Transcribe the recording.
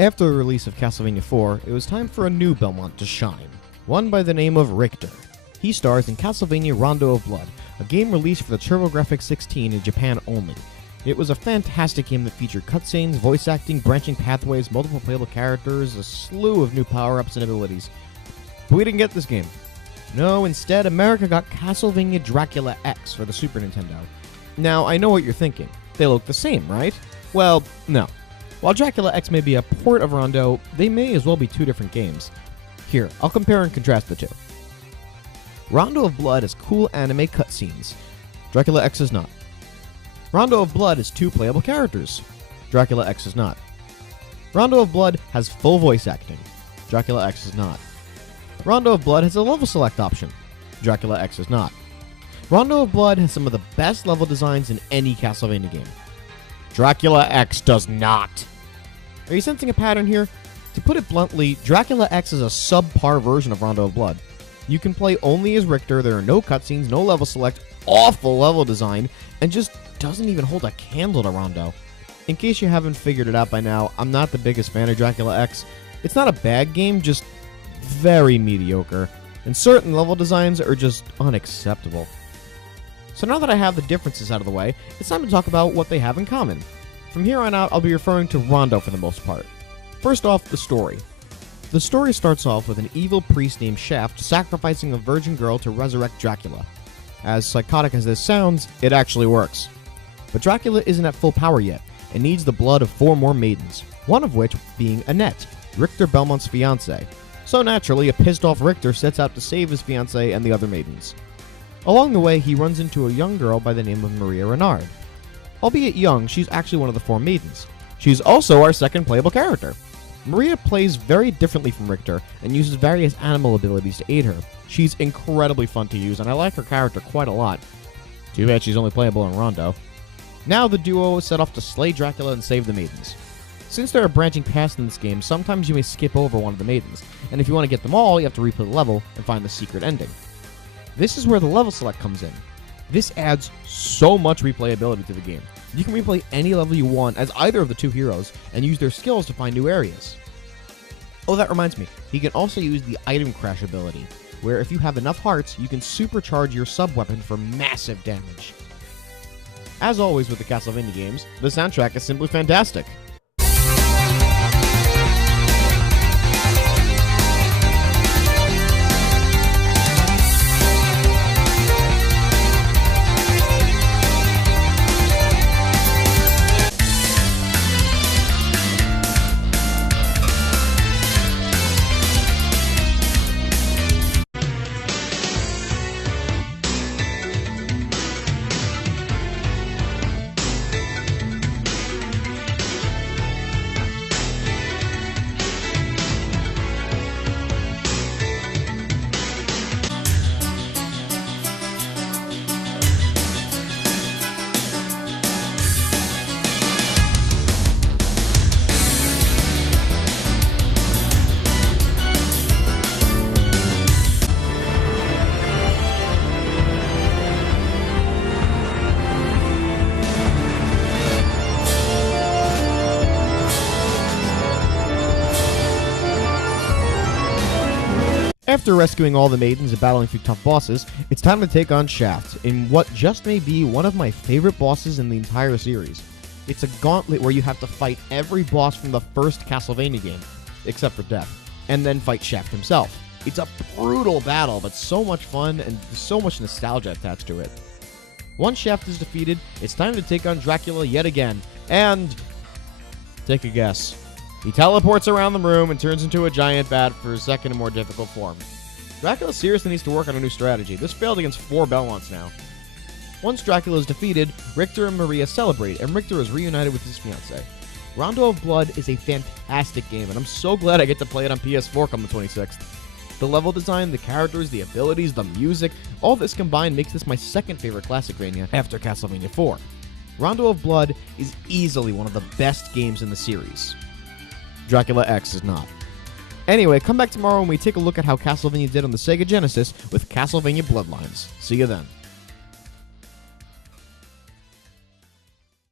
After the release of Castlevania 4, it was time for a new Belmont to shine, one by the name of Richter. He stars in Castlevania Rondo of Blood, a game released for the TurboGrafx 16 in Japan only. It was a fantastic game that featured cutscenes, voice acting, branching pathways, multiple playable characters, a slew of new power-ups and abilities. But we didn't get this game. No, instead, America got Castlevania Dracula X for the Super Nintendo. Now, I know what you're thinking. They look the same, right? Well, no. While Dracula X may be a port of Rondo, they may as well be two different games. Here, I'll compare and contrast the two. Rondo of Blood has cool anime cutscenes. Dracula X is not. Rondo of Blood has two playable characters. Dracula X is not. Rondo of Blood has full voice acting. Dracula X is not. Rondo of Blood has a level select option. Dracula X is not. Rondo of Blood has some of the best level designs in any Castlevania game. Dracula X does not. Are you sensing a pattern here? To put it bluntly, Dracula X is a subpar version of Rondo of Blood. You can play only as Richter, there are no cutscenes, no level select, awful level design, and just doesn't even hold a candle to Rondo. In case you haven't figured it out by now, I'm not the biggest fan of Dracula X. It's not a bad game, just very mediocre, and certain level designs are just unacceptable. So now that I have the differences out of the way, it's time to talk about what they have in common. From here on out, I'll be referring to Rondo for the most part. First off, the story. The story starts off with an evil priest named Shaft sacrificing a virgin girl to resurrect Dracula. As psychotic as this sounds, it actually works. But Dracula isn't at full power yet, and needs the blood of 4 more maidens, one of which being Annette, Richter Belmont's fiancée. So naturally, a pissed-off Richter sets out to save his fiancée and the other maidens. Along the way, he runs into a young girl by the name of Maria Renard. Albeit young, she's actually one of the 4 maidens. She's also our second playable character. Maria plays very differently from Richter, and uses various animal abilities to aid her. She's incredibly fun to use, and I like her character quite a lot. Too bad she's only playable in Rondo. Now the duo is set off to slay Dracula and save the maidens. Since there are branching paths in this game, sometimes you may skip over one of the maidens, and if you want to get them all, you have to replay the level and find the secret ending. This is where the level select comes in. This adds so much replayability to the game. You can replay any level you want as either of the two heroes, and use their skills to find new areas. Oh, that reminds me, you can also use the item crash ability, where if you have enough hearts, you can supercharge your sub-weapon for massive damage. As always with the Castlevania games, the soundtrack is simply fantastic. After rescuing all the maidens and battling through tough bosses, it's time to take on Shaft in what just may be one of my favorite bosses in the entire series. It's a gauntlet where you have to fight every boss from the first Castlevania game, except for Death, and then fight Shaft himself. It's a brutal battle, but so much fun and so much nostalgia attached to it. Once Shaft is defeated, it's time to take on Dracula yet again, and take a guess. He teleports around the room and turns into a giant bat for his second and more difficult form. Dracula seriously needs to work on a new strategy. This failed against 4 Belmonts now. Once Dracula is defeated, Richter and Maria celebrate, and Richter is reunited with his fiancée. Rondo of Blood is a fantastic game, and I'm so glad I get to play it on PS4 come the 26th. The level design, the characters, the abilities, the music, all this combined makes this my second favorite Classicvania after Castlevania 4. Rondo of Blood is easily one of the best games in the series. Dracula X is not. Anyway, come back tomorrow when we take a look at how Castlevania did on the Sega Genesis with Castlevania Bloodlines. See you then.